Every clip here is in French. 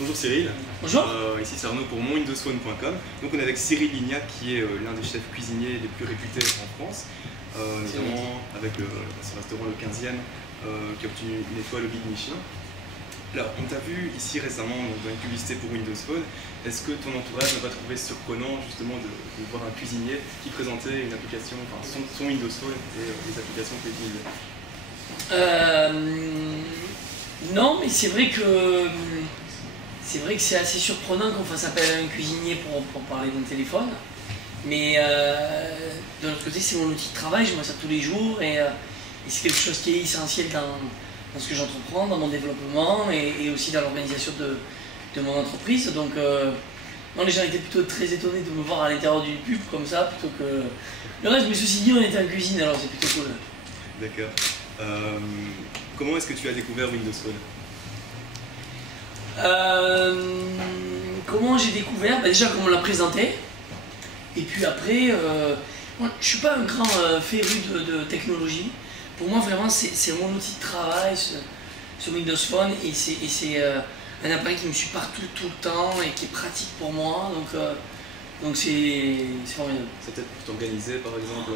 Bonjour Cyril. Bonjour. Ici c'est Arnaud pour monwindowsphone.com. Donc on est avec Cyril Lignac qui est l'un des chefs cuisiniers les plus réputés en France, notamment avec son restaurant le 15e qui a obtenu une étoile au guide Michelin. Alors on t'a vu ici récemment dans une publicité pour Windows Phone. Est-ce que ton entourage n'a pas trouvé surprenant justement de voir un cuisinier qui présentait une application, enfin son Windows Phone et les applications qu'il utilisait? Non, mais c'est vrai que c'est assez surprenant qu'on fasse appel à un cuisinier pour parler d'un téléphone. Mais de l'autre côté, c'est mon outil de travail, je m'en sers tous les jours et c'est quelque chose qui est essentiel dans ce que j'entreprends, dans mon développement et aussi dans l'organisation de mon entreprise. Donc, non, les gens étaient plutôt très étonnés de me voir à l'intérieur d'une pub comme ça, plutôt que le reste. Mais ceci dit, on était en cuisine, alors c'est plutôt cool. D'accord. Comment est-ce que tu as découvert Windows Phone? Comment j'ai découvert? Déjà, comme on l'a présenté. Et puis après, moi, je ne suis pas un grand féru de technologie. Pour moi, vraiment, c'est mon outil de travail, ce Windows Phone. Et c'est un appareil qui me suit partout, tout le temps et qui est pratique pour moi. Donc c'est formidable. Ça t'aide pour t'organiser par exemple?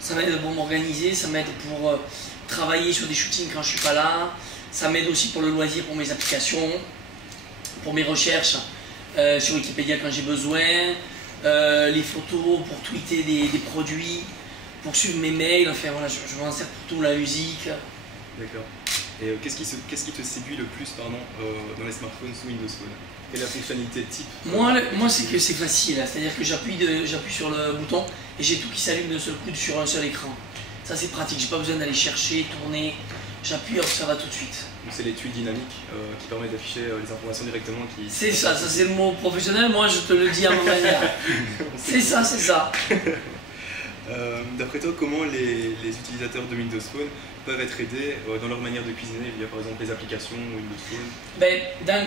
Ça m'aide pour m'organiser, ça m'aide pour travailler sur des shootings quand je suis pas là. Ça m'aide aussi pour le loisir, pour mes applications, pour mes recherches sur Wikipédia quand j'ai besoin, les photos pour tweeter des produits, pour suivre mes mails, enfin voilà, je m'en sers pour tout, la musique. D'accord. Et qu'est-ce qui te séduit le plus dans les smartphones sous Windows Phone? Quelle est la fonctionnalité type? Moi c'est que c'est facile, c'est-à-dire que j'appuie sur le bouton et j'ai tout qui s'allume d'un seul coup sur un seul écran. Ça c'est pratique, j'ai pas besoin d'aller chercher, tourner, j'appuie, hop, ça va tout de suite. C'est les tuiles dynamiques qui permettent d'afficher les informations directement. C'est ça c'est le mot professionnel, moi je te le dis à ma manière. C'est ça. D'après toi, comment les utilisateurs de Windows Phone peuvent être aidés dans leur manière de cuisiner via par exemple les applications Windows Phone?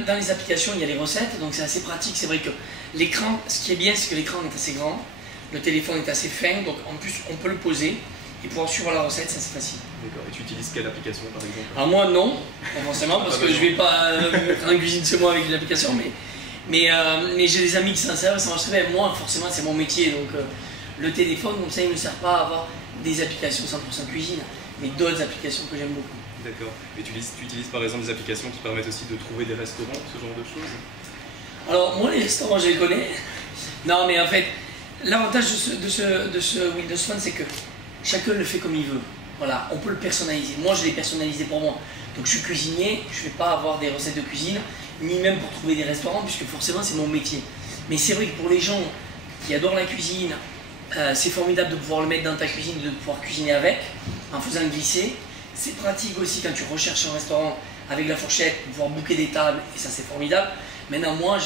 Dans les applications, il y a les recettes, donc c'est assez pratique. C'est vrai que l'écran, ce qui est bien, c'est que l'écran est assez grand, le téléphone est assez fin, donc en plus on peut le poser et pouvoir suivre la recette, ça c'est facile. D'accord, et tu utilises quelle application par exemple? Alors moi non, pas forcément, parce que je vais pas mettre en cuisine chez moi avec une application, mais j'ai des amis qui s'en servent, ça marche très bien. Moi forcément c'est mon métier, donc le téléphone, comme ça, il ne me sert pas à avoir des applications 100% cuisine, mais d'autres applications que j'aime beaucoup. D'accord. Et tu utilises par exemple des applications qui permettent aussi de trouver des restaurants, ce genre de choses? Alors, moi, les restaurants, je les connais. Non, mais en fait, l'avantage de ce Windows Phone, c'est que chacun le fait comme il veut. Voilà, on peut le personnaliser. Moi, je l'ai personnalisé pour moi. Donc, je suis cuisinier, je ne vais pas avoir des recettes de cuisine, ni même pour trouver des restaurants, puisque forcément, c'est mon métier. Mais c'est vrai que pour les gens qui adorent la cuisine, c'est formidable de pouvoir le mettre dans ta cuisine, de pouvoir cuisiner avec, en faisant glisser. C'est pratique aussi quand tu recherches un restaurant avec la fourchette, pour pouvoir booker des tables, et ça c'est formidable. Maintenant moi,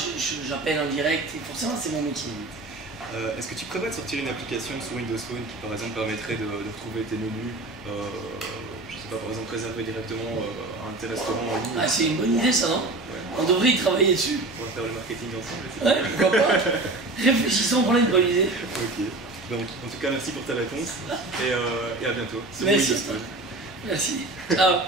j'appelle en direct, et forcément c'est mon métier. Est-ce que tu prévois de sortir une application sur Windows Phone qui par exemple permettrait de retrouver tes menus, je sais pas, par exemple réserver directement un de tes restaurants en ligne? Ah, c'est une bonne idée ça, non? Ouais. On devrait y travailler dessus. On va faire le marketing ensemble. Ouais, pourquoi pas? Réfléchissons, voilà une bonne idée. Ok. Donc, en tout cas, merci pour ta réponse et à bientôt. Merci. Merci. Ciao.